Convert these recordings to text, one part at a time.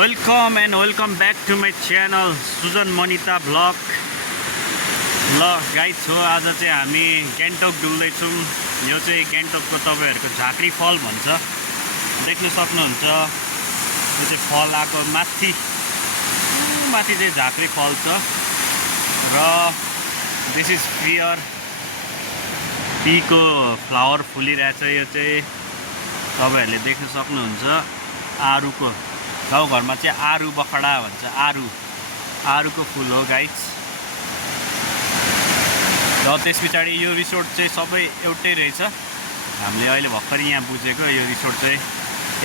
Welcome back to my channel Sujan Manita blog. ल guys हो, आज चाहिँ हामी गान्तोक डुल्दैछौँ। यो चाहिँ गान्तोकको तपाईँहरूको झाँक्री फल भन्छ, देख्न सक्नुहुन्छ। यो चाहिँ फल आएको माथि चाहिँ झाँक्री फल छ र दिस इज पियर पीको फ्लावर फुलिरहेछ। यो चाहिँ तपाईँहरूले देख्न सक्नुहुन्छ। आरुको गाउँघरमा चाहिँ आरु बखडा भन्छ, आरुको फुल हो गाइज। र त्यस पछाडि यो रिसोर्ट चाहिँ सबै एउटै रहेछ। हामीले अहिले भर्खर यहाँ बुझेको यो रिसोर्ट चाहिँ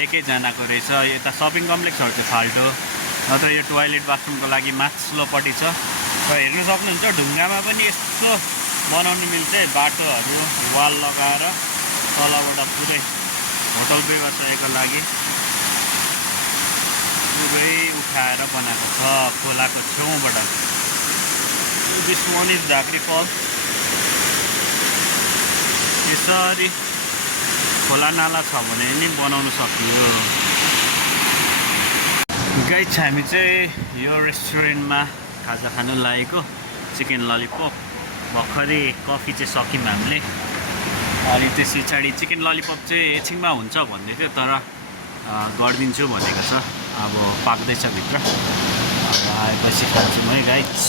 एकैजनाको रहेछ। यता सपिङ कम्प्लेक्सहरू चाहिँ फाल्टो, नत्र यो टोयलेट बाथरुमको लागि माथिल्लोपट्टि छ। र हेर्नु सक्नुहुन्छ ढुङ्गामा पनि यस्तो बनाउनु मिल्छ, बाटोहरू वाल लगाएर तलबाट पुरै होटल व्यवसायको लागि पुरै उठाएर बनाएको छ खोलाको छेउबाट। दिस वान इज झाँक्री फल। यसरी खोला नाला छ भने नि बनाउन सकियो। गाइज हामी चाहिँ यो रेस्टुरेन्टमा खाजा खानु लागेको, चिकन ललिपप। भर्खरै कफी चाहिँ सक्यौँ हामीले। अनि त्यस पछाडि चिकन ललिपप चाहिँ एकछिनमा हुन्छ भन्दै थियो, तर गरिदिन्छु भनेको छ। अब पाक्दैछ भित्र, अब आएपछि खान्छौँ है गाइज।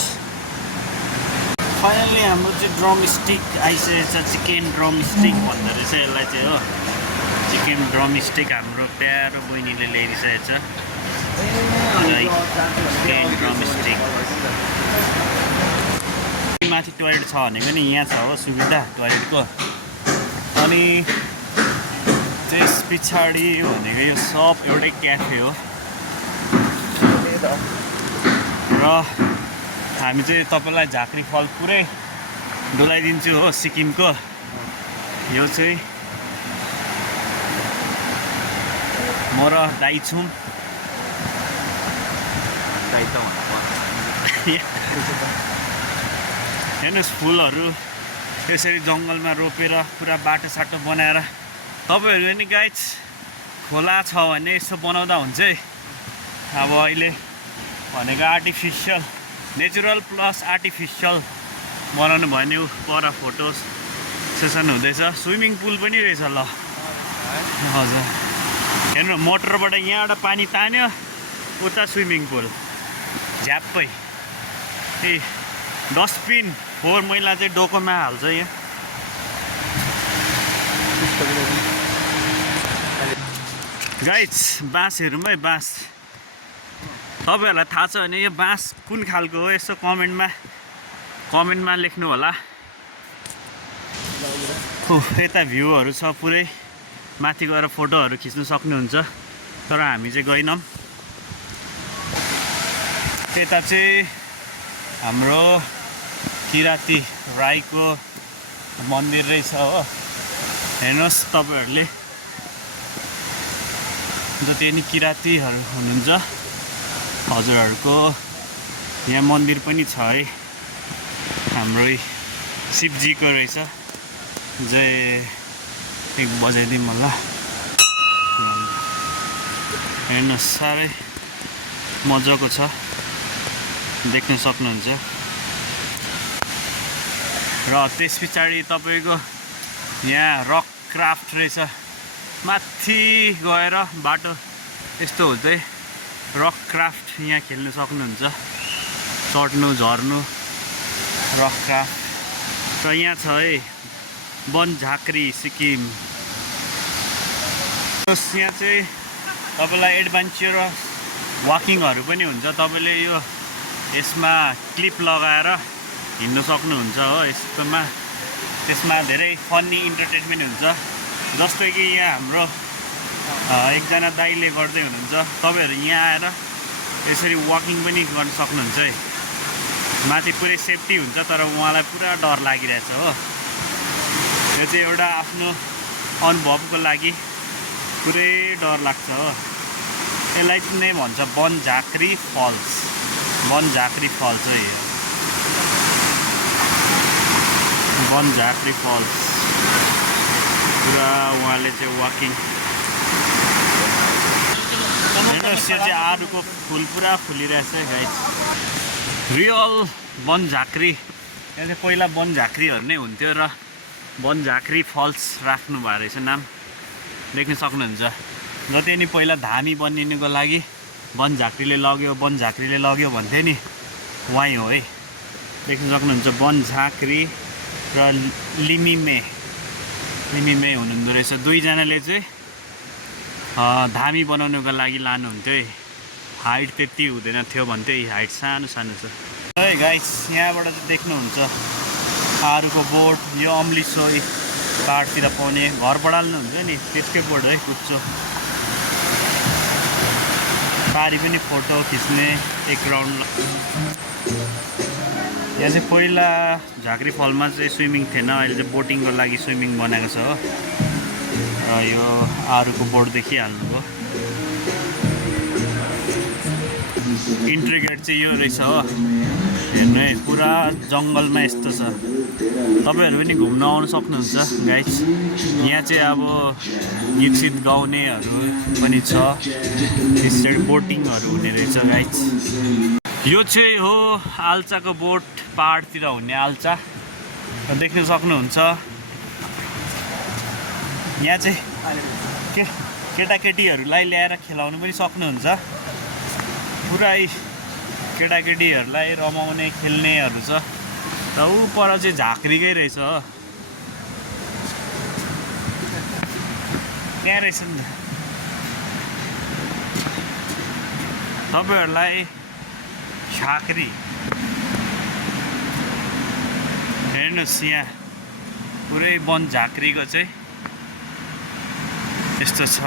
फाइनली हाम्रो चाहिँ ड्रम स्टिक आइसकेको छ। चिकन ड्रम स्टिक भन्दो रहेछ यसलाई चाहिँ हो। चिकन ड्रम स्टिक हाम्रो प्यारो बहिनीले ल्याइदिइसकेको छ। Chicken drum stick. माथि टोयलेट छ भनेको नि यहाँ छ हो सुविधा टोयलेटको। अनि त्यस पछाडि भनेको यो सब एउटै क्याफे हो। र हामी चाहिँ तपाईँलाई झाँक्री फल पुरै डुलाइदिन्छु हो सिक्किमको। यो चाहिँ म र दाइ छौँ। हेर्नुहोस् फुलहरू यसरी जङ्गलमा रोपेर पुरा बाटोसाटो बनाएर। तपाईँहरू नि गाइज खोला छ भने यसो बनाउँदा हुन्छ है। अब अहिले भनेको आर्टिफिसियल, नेचुरल प्लस आर्टिफिसियल बनाउनु भयो भने पर फोटो सेसन हुँदैछ। स्विमिङ पुल पनि रहेछ ल। हजुर हेर्नु, मोटरबाट यहाँबाट पानी तान्यो, उता स्विमिङ पुल झ्याप्पै। ए डस्टबिन फोहोर मैला चाहिँ डोकोमा हाल्छ यहाँ। गाइज बाँस हेरौँ है, बाँस। तपाईँहरूलाई थाहा छ भने यो बाँस कुन खालको हो यसो कमेन्टमा लेख्नु होला। यता भ्यूहरू छ पुरै, माथि गएर फोटोहरू खिच्नु सक्नुहुन्छ, तर हामी चाहिँ गएनौँ। यता चाहिँ हाम्रो किराती राईको मन्दिर रहेछ हो। हेर्नुहोस् तपाईँहरूले जति नि किरातीहरू हुनुहुन्छ हजुरहरूको यहाँ मन्दिर पनि छ है। हाम्रै शिवजीको रहेछ। जय एक बजाइदिउँ होला। हेर्नुहोस् साह्रै मजाको छ, देख्न सक्नुहुन्छ। र त्यस पछाडि तपाईँको यहाँ रक क्राफ्ट रहेछ। माथि गएर बाटो यस्तो हुँदै रक क्राफ्ट यहाँ खेल्नु सक्नुहुन्छ, चढ्नु झर्नु रक क्राफ्ट। र यहाँ छ है वन झाँक्री सिक्किम। यहाँ चाहिँ तपाईँलाई एडभेन्चरस वाकिङहरू पनि हुन्छ। तपाईँले यो यसमा क्लिप लगाएर हिँड्नु सक्नुहुन्छ हो यस्तोमा। त्यसमा धेरै फन्नी इन्टरटेनमेन्ट हुन्छ। जस्तो कि यहाँ हाम्रो एकजना दाइले गर्दै हुनुहुन्छ, तपाईँहरू यहाँ आएर यसरी वाकिङ पनि गर्न सक्नुहुन्छ है। माथि पुरै सेफ्टी हुन्छ, तर उहाँलाई पुरा डर लागिरहेछ हो। यो चाहिँ एउटा आफ्नो अनुभवको लागि पुरै डर लाग्छ हो। यसलाई नै भन्छ वन झाँक्री फल्स। वन झाँक्री फल्स हो यो, वन झाँक्री फल्स। पुरा उहाँले चाहिँ वाकिङ हेर्नुहोस् हेर्नुहोस् यो चाहिँ आरुको फुल पुरा फुलिरहेछ गाइस। रियल वन झाँक्री। यहाँ चाहिँ पहिला वन झाँक्रीहरू नै हुन्थ्यो र वन झाँक्री फल्स राख्नु भएको रहेछ नाम, देख्न सक्नुहुन्छ। जति नि पहिला धामी बनिनुको लागि वन झाँक्रीले लग्यो भन्थे नि, वहीँ हो है। देख्न सक्नुहुन्छ वन झाँक्री र लिमिमे हुनुहुँदो रहेछ। दुईजनाले चाहिँ धामी बनाउनुको लागि लानुहुन्थ्यो है। हाइट त्यति हुँदैन थियो भन्थ्यो, हाइट सानो सानो छ है गाइस। यहाँबाट चाहिँ देख्नुहुन्छ आरुको बोट। यो अम्लिसोई पाहाडतिर पाउने घर बढाल्नुहुन्छ नि त्यसकै बोट है, कुच्चो। पारी पनि फोटो खिच्ने एक राउन्ड। यहाँ चाहिँ पहिला झाँक्री फलमा चाहिँ स्विमिङ थिएन, अहिले चाहिँ बोटिङको लागि स्विमिङ बनाएको छ हो। यो आरुको बोट देखिहाल्नुभयो। इन्ट्री गेट चाहिँ यो रहेछ हो, हेर्नु है। पुरा जङ्गलमा यस्तो छ, तपाईँहरू पनि घुम्न आउनु सक्नुहुन्छ गाइस। यहाँ चाहिँ अब गीत सित गाउनेहरू पनि छ, त्यसरी बोटिङहरू हुने रहेछ गाइस। यो चाहिँ हो आल्चाको बोट, पहाडतिर हुने आल्चा देख्न सक्नुहुन्छ। यहाँ चाहिँ केटाकेटीहरूलाई ल्याएर खेलाउनु पनि सक्नुहुन्छ। पुरै केटाकेटीहरूलाई रमाउने खेल्नेहरू छ। र ऊ पर चाहिँ झाँक्रीकै रहेछ हो, त्यहाँ रहेछ नि। तपाईँहरूलाई झाँक्री हेर्नुहोस्, यहाँ पुरै वन झाँक्रीको चाहिँ यस्तो छ।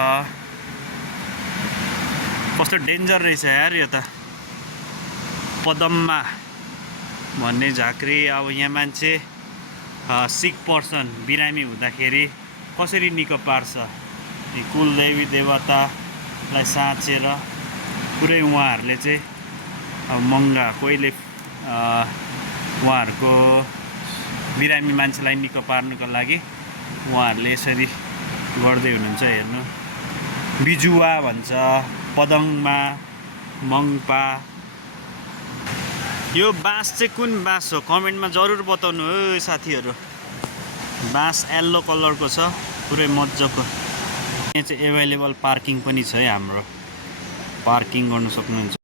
कस्तो डेन्जर रहेछ यार यो त। पदममा भन्ने झाँक्री। अब यहाँ मान्छे सिक पर्सन बिरामी हुँदाखेरि कसरी निको पार्छ, कुल देवी देवतालाई साँचेर पुरै उहाँहरूले चाहिँ अब मङ्गा कोहीले उहाँहरूको बिरामी मान्छेलाई निको पार्नुको लागि उहाँहरूले यसरी गर्दै हुनुहुन्छ। हेर्नु, बिजुवा भन्छ, पदङमा, मङ्पा। यो बाँस चाहिँ कुन बाँस हो कमेन्टमा जरुर बताउनु हो साथीहरू। बाँस येल्लो कलरको छ, पुरै मजाको। यहाँ चाहिँ एभाइलेबल पार्किङ पनि छ है हाम्रो, पार्किङ गर्न सक्नुहुन्छ।